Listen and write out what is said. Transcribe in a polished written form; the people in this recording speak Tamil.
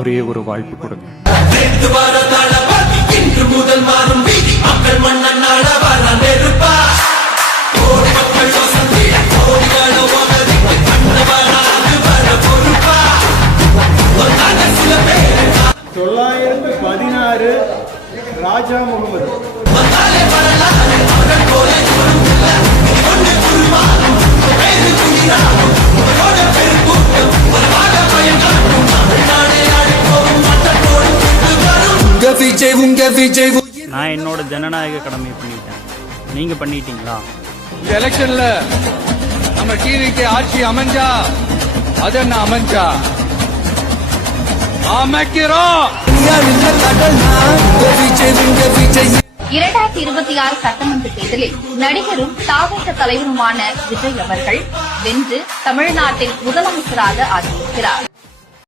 ஒரே ஒரு வாய்ப்பு கொடுங்க. ராஜா முகமது நான் என்னோட ஜனநாயக கடமை பண்ணிட்டேன். நீங்க பண்ணிட்டீங்களா? இந்த எலெக்ஷன்ல நம்ம டிவிக்கு ஆட்சி அமைஞ்சா அது என்ன அமைஞ்சா அமைக்கிறோம். 2026 சட்டமன்ற தேர்தலில் நடிகரும் தாவேக தலைவருமான விஜய் அவர்கள் வென்று தமிழ்நாட்டில் முதலமைச்சராக ஆகியிருக்கிறார்.